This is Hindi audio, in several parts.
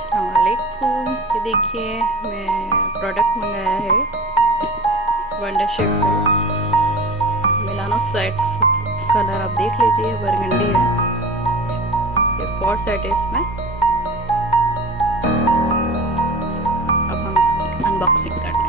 अस्सलामुअलैकुम। ये देखिए मैं प्रोडक्ट मंगाया है वंडर शेप को मिलानो सेट। कलर आप देख लीजिए, बरगंडी है। ये 4 सेट है इसमें। अब हम इसकी अनबॉक्सिंग करते हैं।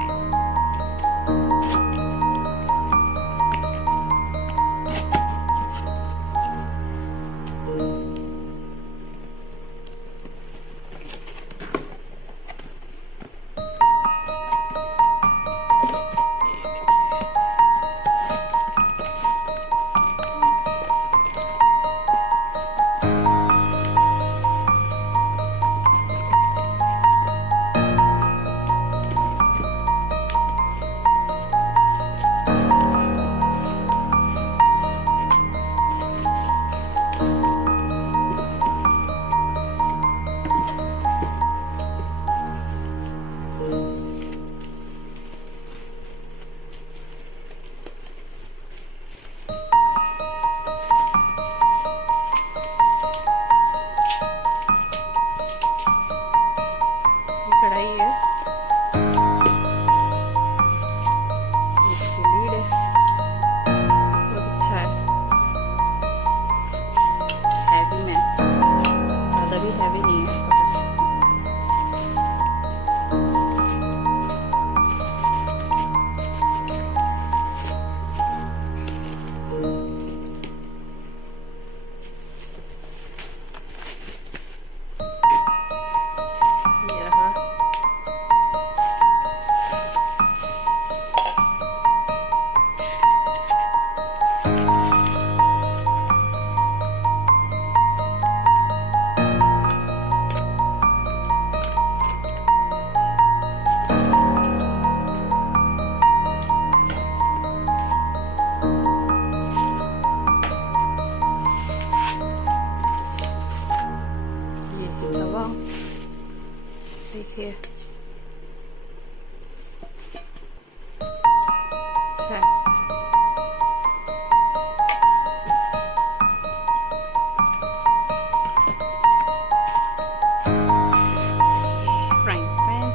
कढ़ाई है, इसकी लीड है, बहुत अच्छा है। हैवी में ज़्यादा भी हैवी नहीं है। ये रहा। तवा देखिए, अच्छा है। फ्राइंग पैन,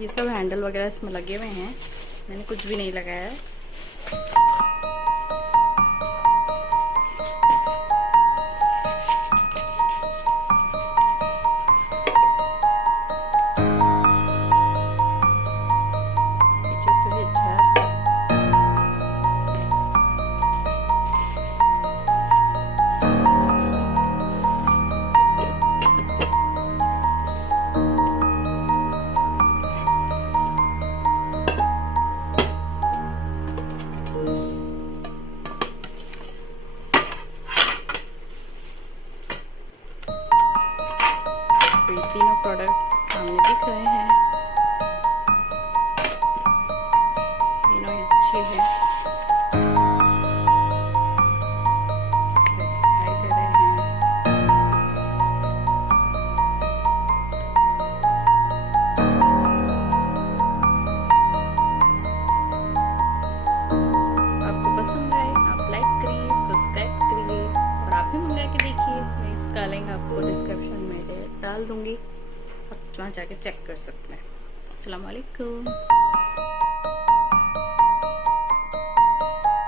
ये सब हैंडल वगैरह इसमें लगे हुए हैं, मैंने कुछ भी नहीं लगाया है। पीछे से भी अच्छा है। तो ये तीनों प्रोडक्ट सामने दिख रहे हैं, तीनों ही अच्छे हैं, दिखाई दे रहे हैं। आपको पसंद आए आप लाइक करिए, सब्सक्राइब करिए और आप भी मंगा के देखिए। मैं इसका लिंक आपको डिस्क्रिप्शन में डाल दूंगी, आप वहाँ जाके चेक कर सकते हैं। अस्सलाम वालेकुम।